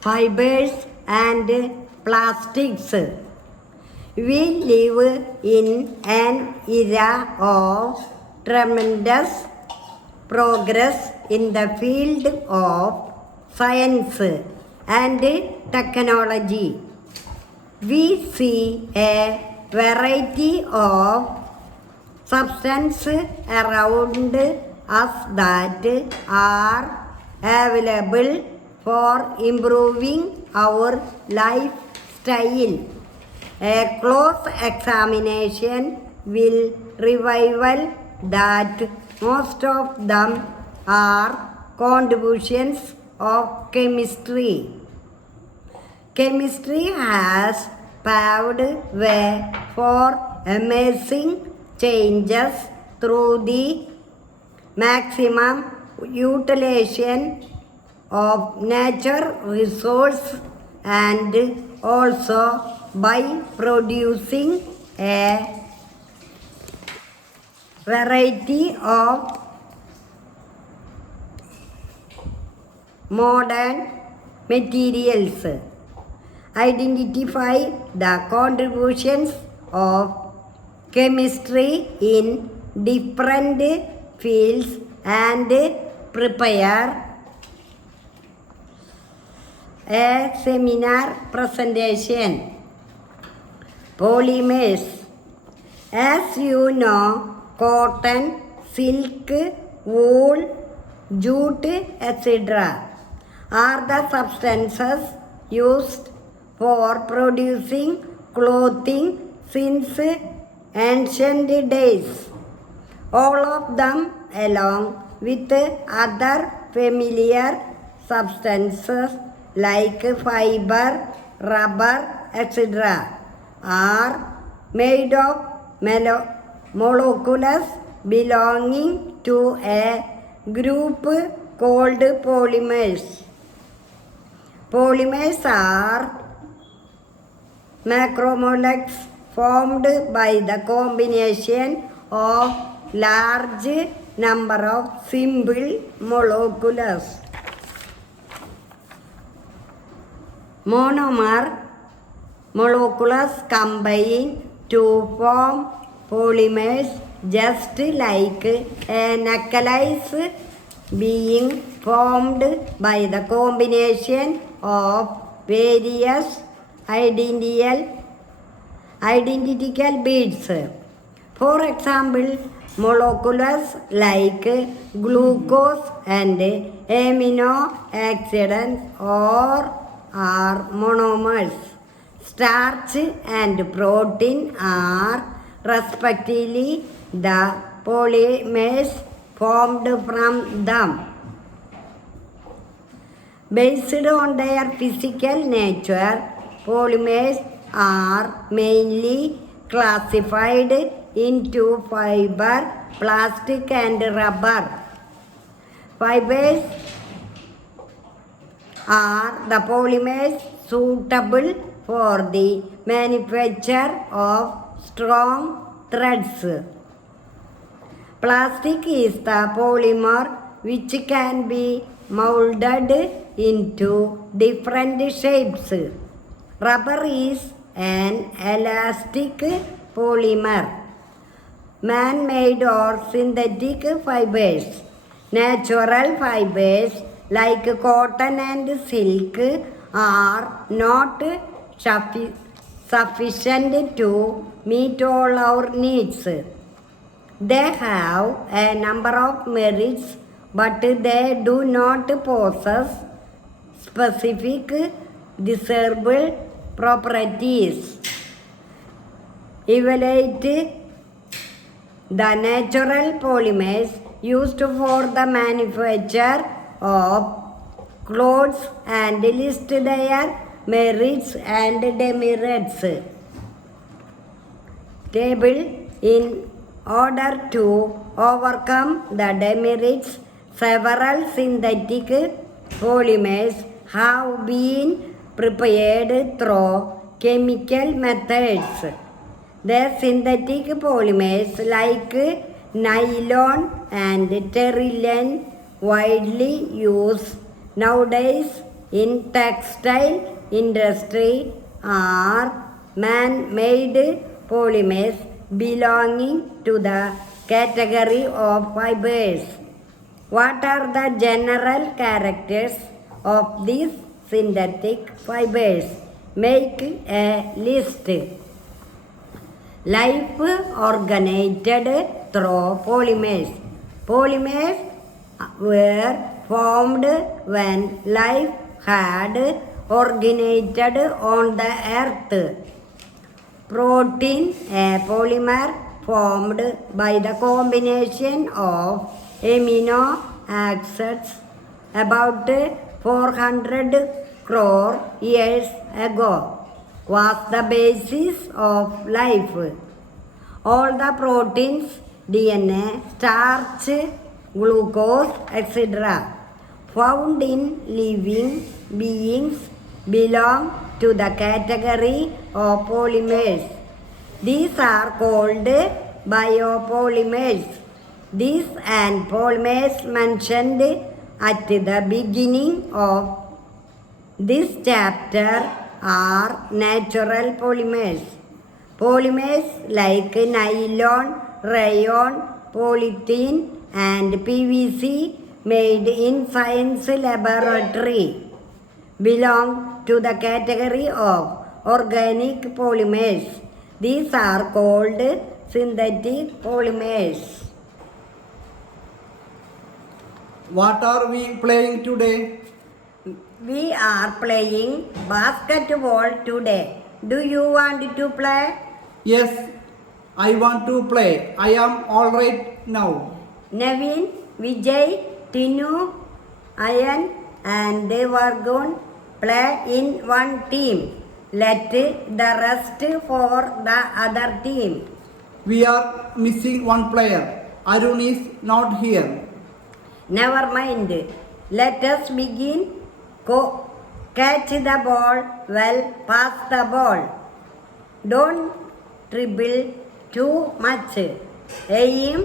fibers and plastics. We live in an era of tremendous progress in the field of science and technology. We see a variety of substances around us that are available for improving our lifestyle. A close examination will reveal that most of them are contributions of chemistry. Chemistry has paved way for amazing changes through the maximum utilization of nature resources and also by producing a variety of modern materials. Identify the contributions of chemistry in different fields and prepare a seminar presentation. Polymers. As you know, cotton, silk, wool, jute, etc. are the substances used for producing clothing since ancient days. All of them, along with other familiar substances like fiber, rubber, etc., are made of molecules belonging to a group called polymers. Polymers are macromolecules formed by the combination of large number of simple molecules. Monomer molecules combine to form polymers just like a necklace being formed by the combination of various identical beads. For example, molecules like glucose and amino acids are monomers. Starch and protein are respectively the polymers formed from them. Based on their physical nature, polymers are mainly classified into fiber, plastic and rubber. Fibers are the polymers suitable for the manufacture of strong threads. Plastic is the polymer which can be molded into different shapes. Rubber is an elastic polymer. Man-made or synthetic fibers. Natural fibers like cotton and silk are not sufficient to meet all our needs. They have a number of merits, but they do not possess specific desirable properties. Evaluate the natural polymers used for the manufacture of clothes and list their merits and demerits. Table. In order to overcome the demerits, several synthetic polymers have been prepared through chemical methods. The synthetic polymers like nylon and terylene widely used nowadays in textile industry are man-made polymers belonging to the category of fibers. What are the general characters of these synthetic fibers? Make a list. Life organized through polymers. Polymers were formed when life had originated on the earth. Protein, a polymer formed by the combination of amino acids about 400 crore years ago, was the basis of life. All the proteins, DNA, starch, glucose, etc., found in living beings belong to the category of polymers. These are called biopolymers. These and polymers mentioned at the beginning of this chapter are natural polymers. Polymers like nylon, rayon, polythene and PVC made in science laboratory belong to the category of organic polymers. These are called synthetic polymers. What are we playing today? We are playing basketball today. Do you want to play? Yes, I want to play. I am all right now. Naveen, Vijay, Tinu, Ayan and Vargun play in one team. Let the rest for the other team. We are missing one player. Arun is not here. Never mind. Let us begin. Catch the ball well, pass the ball. Don't dribble too much. Aim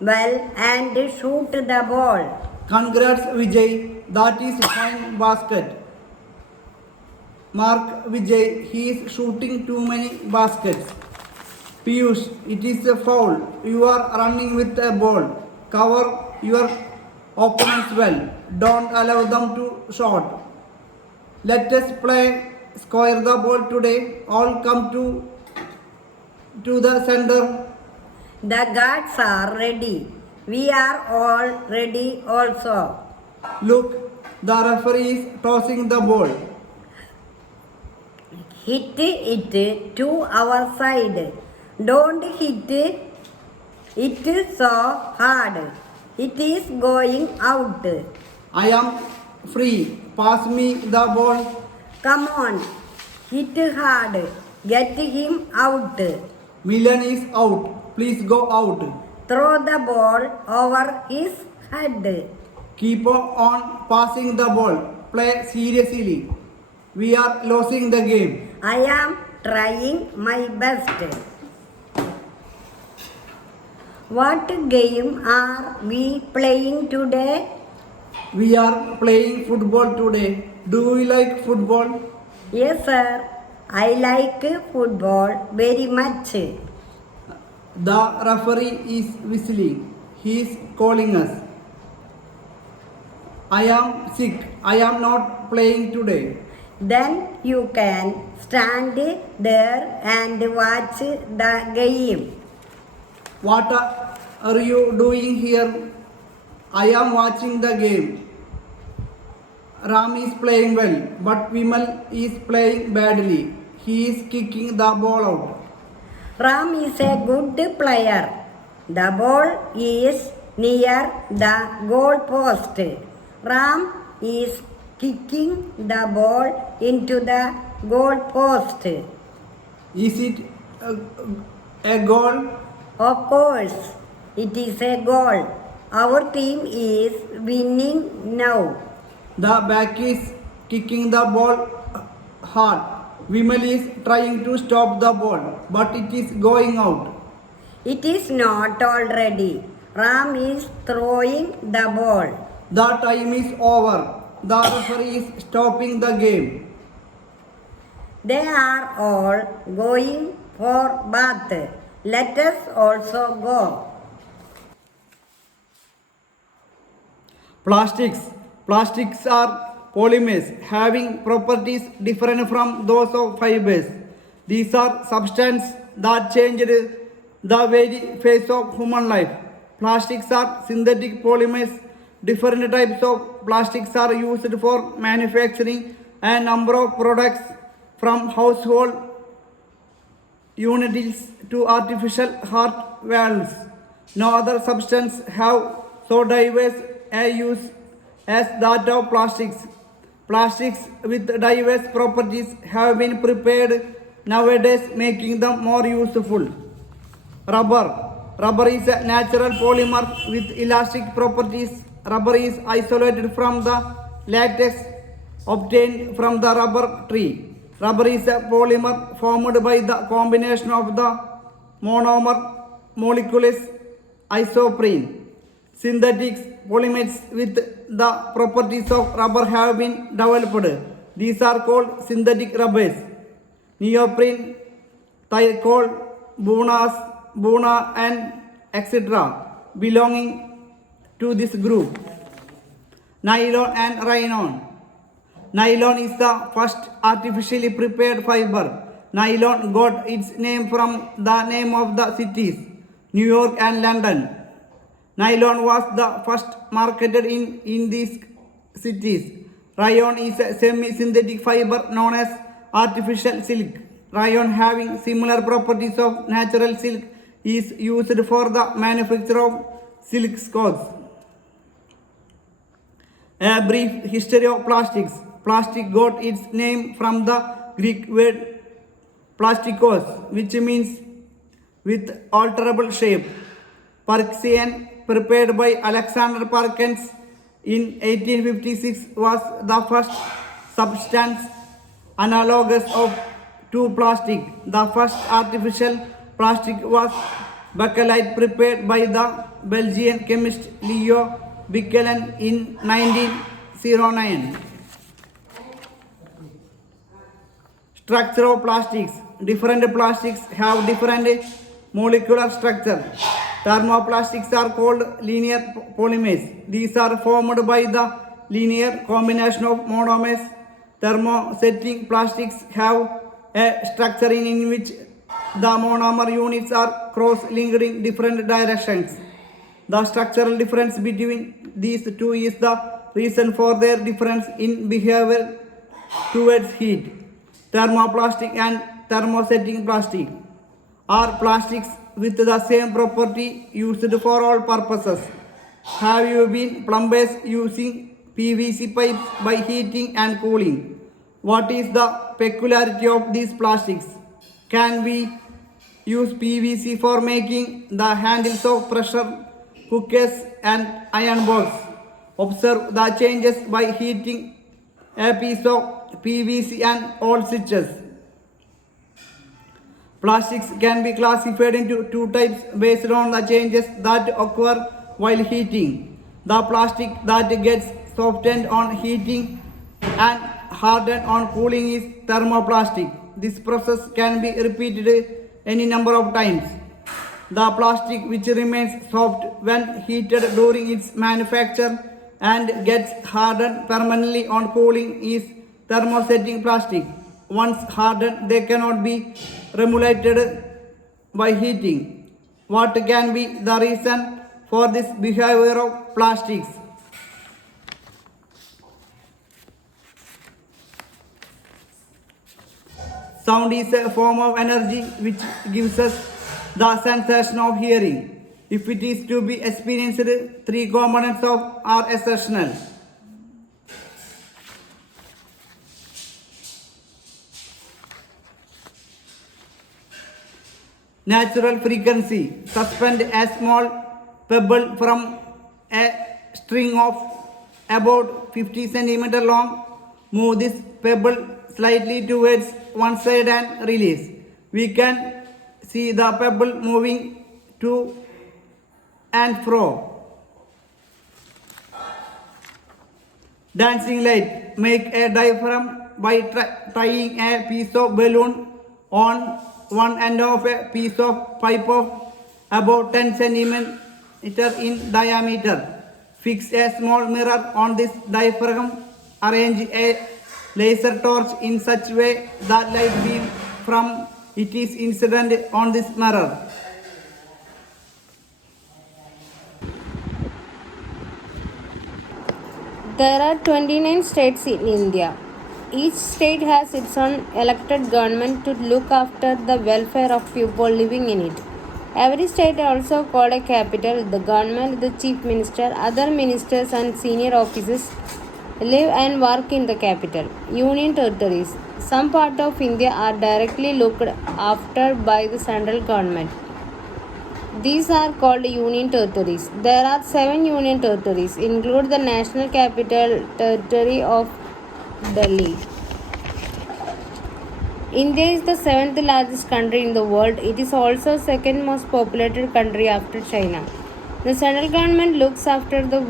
well and shoot the ball. Congrats Vijay, that is fine basket. Mark Vijay, he is shooting too many baskets. Piyush, it is a foul. You are running with a ball. Cover your opponents well. Don't allow them to shot. Let us play square the ball today. All come to the center. The guards are ready. We are all ready also. Look, the referee is tossing the ball. Hit it to our side. Don't hit it so hard. It is going out. I am free. Pass me the ball. Come on. Hit hard. Get him out. Milan is out. Please go out. Throw the ball over his head. Keep on passing the ball. Play seriously. We are losing the game. I am trying my best. What game are we playing today? We are playing football today. Do you like football? Yes, sir. I like football very much. The referee is whistling. He is calling us. I am sick. I am not playing today. Then you can stand there and watch the game. What are you doing here? I am watching the game. Ram is playing well, but Vimal is playing badly. He is kicking the ball out. Ram is a good player. The ball is near the goal post. Ram is kicking the ball into the goal post. Is it a goal? Of course, it is a goal. Our team is winning now. The back is kicking the ball hard. Vimal is trying to stop the ball, but it is going out. It is not already. Ram is throwing the ball. The time is over. The referee is stopping the game. They are all going for bath. Let us also go. Plastics. Plastics are polymers having properties different from those of fibers. These are substances that changed the very face of human life. Plastics are synthetic polymers. Different types of plastics are used for manufacturing a number of products from household utensils to artificial heart valves. No other substance have so diverse a use as that of plastics. Plastics with diverse properties have been prepared nowadays, making them more useful. Rubber. Rubber is a natural polymer with elastic properties. Rubber is isolated from the latex obtained from the rubber tree. Rubber is a polymer formed by the combination of the monomer molecules isoprene. Synthetic polymers with the properties of rubber have been developed. These are called synthetic rubbers. Neoprene, thiacol, buna and etc. belonging to this group. Nylon and rayon. Nylon is the first artificially prepared fiber. Nylon got its name from the name of the cities, New York and London. Nylon was the first marketed in these cities. Rayon is a semi-synthetic fiber known as artificial silk. Rayon, having similar properties of natural silk, is used for the manufacture of silk scrolls. A brief history of plastics. Plastic got its name from the Greek word plastikos, which means with alterable shape. Persian, prepared by Alexander Perkins in 1856, was the first substance analogous to plastic. The first artificial plastic was bakelite, prepared by the Belgian chemist Leo Bickelen in 1909. Structure of plastics. Different plastics have different molecular structure. Thermoplastics are called linear polymers. These are formed by the linear combination of monomers. Thermosetting plastics have a structure in which the monomer units are cross-linked in different directions. The structural difference between these two is the reason for their difference in behavior towards heat. Thermoplastic and thermosetting plastic are plastics with the same property used for all purposes. Have you been plumbers using PVC pipes by heating and cooling? What is the peculiarity of these plastics? Can we use PVC for making the handles of pressure cookers and iron box? Observe the changes by heating a piece of PVC and all switches. Plastics can be classified into two types based on the changes that occur while heating. The plastic that gets softened on heating and hardened on cooling is thermoplastic. This process can be repeated any number of times. The plastic which remains soft when heated during its manufacture and gets hardened permanently on cooling is thermosetting plastic. Once hardened, they cannot be remulated by heating. What can be the reason for this behavior of plastics? Sound is a form of energy which gives us the sensation of hearing. If it is to be experienced, three components are essential. Natural frequency. Suspend a small pebble from a string of about 50 cm long. Move this pebble slightly towards one side and release. We can see the pebble moving to and fro. Dancing light. Make a diaphragm by tying a piece of balloon on one end of a piece of pipe of about 10 centimeter in diameter. Fix a small mirror on this diaphragm. Arrange a laser torch in such way that light beam from it is incident on this mirror. There are 29 states in India. Each state has its own elected government to look after the welfare of people living in it. Every state also called a capital. The government, the chief minister, other ministers and senior officers live and work in the capital. Union territories. Some part of India are directly looked after by the central government. These are called union territories. There are 7 union territories, include the National Capital Territory of Delhi. India is the 7th largest country in the world. It is also second most populated country after China. The central government looks after the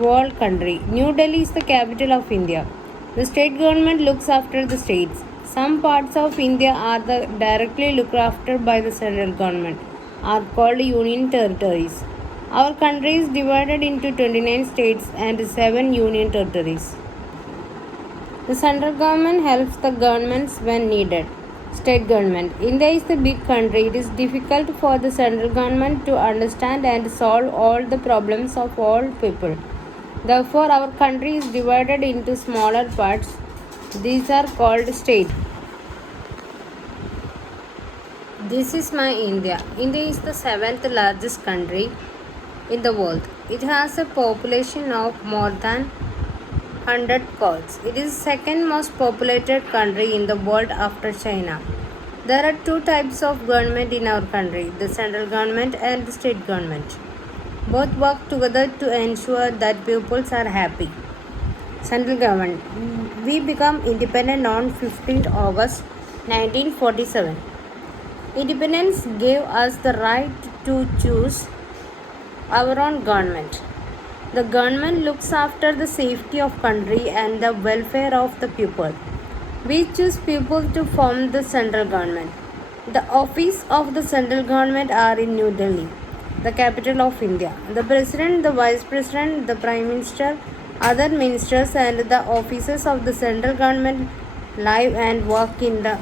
whole country. New Delhi is the capital of India. The state government looks after the states. Some parts of India are directly looked after by the central government, are called union territories. Our country is divided into 29 states and 7 union territories. The central government helps the governments when needed. State government. India is a big country. It is difficult for the central government to understand and solve all the problems of all people. Therefore, our country is divided into smaller parts. These are called states. This is my India. India is the 7th largest country in the world. It has a population of more than 100 crores. It is second most populated country in the world after China. There are 2 types of government in our country, the central government and the state government. Both work together to ensure that peoples are happy. Central government. We become independent on 15th August 1947. Independence gave us the right to choose our own government. The government looks after the safety of country and the welfare of the people. We choose people to form the central government. The office of the central government are in New Delhi, the capital of India. The president, the vice president, the prime minister, other ministers and the officers of the central government live and work in the